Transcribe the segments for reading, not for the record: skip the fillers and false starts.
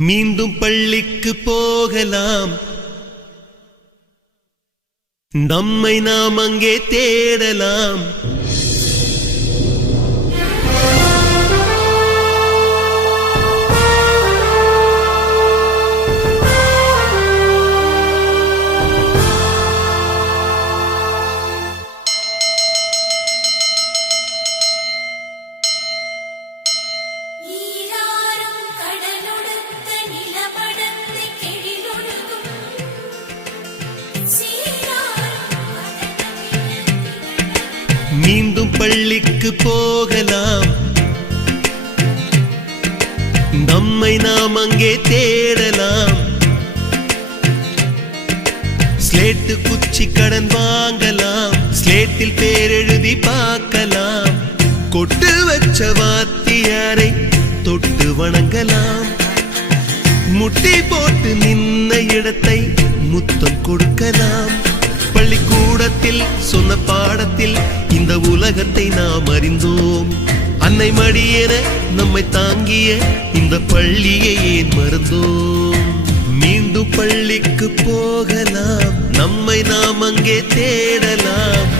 மீண்டும் பள்ளிக்கு போகலாம், நம்மை நாம் அங்கே தேடலாம். மீண்டும் பள்ளிக்கு போகலாம், நம்மை நாம் அங்கே தேடலாம். ஸ்லேட்டு குச்சி கடன் வாங்கலாம், ஸ்லேட்டில் பேர் எழுதி பார்க்கலாம். கொட்டு வச்ச வாத்தியாரை தொட்டு வணங்கலாம். முட்டி போட்டு நின்ன இடத்தை முத்தம் கொடுக்கலாம். பள்ளிக்கூடத்தில் சொன்ன பாடத்தில் இந்த உலகத்தை நாம் அறிந்தோம். அன்னை மடியென நம்மை தாங்கிய இந்த பள்ளியை ஏன் மறந்தோம்? மீண்டும் பள்ளிக்கு போகலாம், நம்மை நாம் அங்கே தேடலாம்.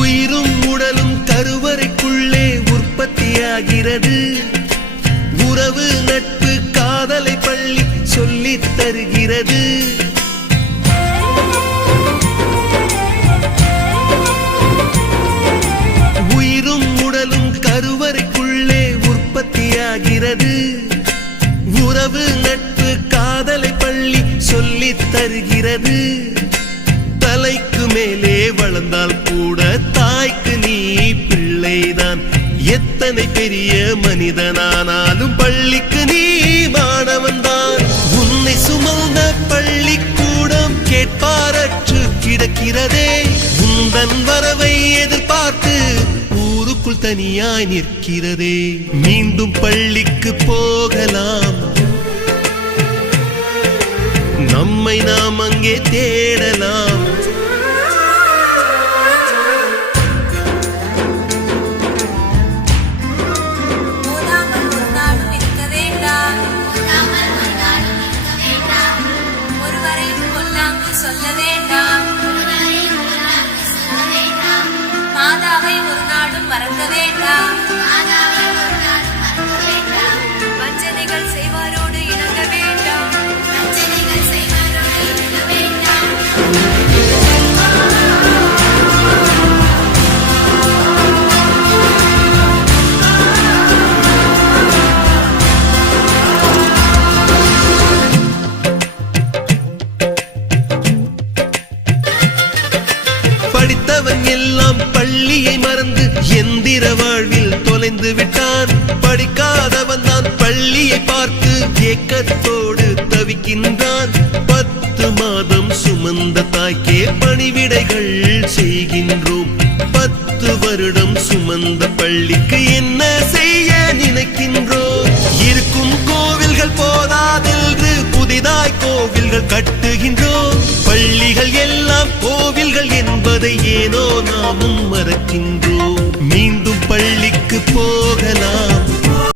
உயிரும் உடலும் கருவறைக்குள்ளே உற்பத்தியாகிறது. உறவு நட்பு காதலை பள்ளி சொல்லித் தருகிறது. உயிரும் உடலும் கருவறைக்குள்ளே உற்பத்தியாகிறது. உறவு நட்பு காதலை பள்ளி சொல்லித் தருகிறது. தலைக்கு மேலே வளர்ந்தால் கூட தாய்க்கு நீ பிள்ளைதான். எத்தனை பெரிய மனிதனானாலும் பள்ளிக்கு நீ மாணவன்தான். உன்னை சுமந்த பள்ளிக்கூடம் கேட்பாரற்று கிடக்கிறதே. உந்தன் வரவை எதிர்பார்த்து ஊருக்குள் தனியாய் நிற்கிறதே. மீண்டும் பள்ளிக்கு போகலாம், நம்மை நாம் அங்கே தேடலாம். சொல்ல வேண்டாம், மாதாவை ஒரு நாளும் மறக்க வேண்டாம். வஞ்சனைகள் செய்வாரோடு இணங்க வேண்டாம். படித்தவன் எல்லாம் பள்ளியை மறந்து எந்திர வாழ்வில் தொலைந்து விட்டான். படிக்காதவன் தான் பள்ளியை பார்த்து ஏக்கத்தோடு தவிக்கின்றான். 10 மாதம் சுமந்த தாய்க்கே பணிவிடைகள் செய்கின்றோம். 10 வருடம் சுமந்த பள்ளிக்கு என்ன செய்ய நினைக்கின்றோம்? இருக்கும் கோவில்கள் போதாதென்று புதிதாய் கோவில்கள் கட்டுகின்றோம். பள்ளிகள் எல்லாம் கோவில்கள் என்பதை ஏனோ நாமும் மறக்கின்றோம். மீண்டும் பள்ளிக்கு போகலாம்,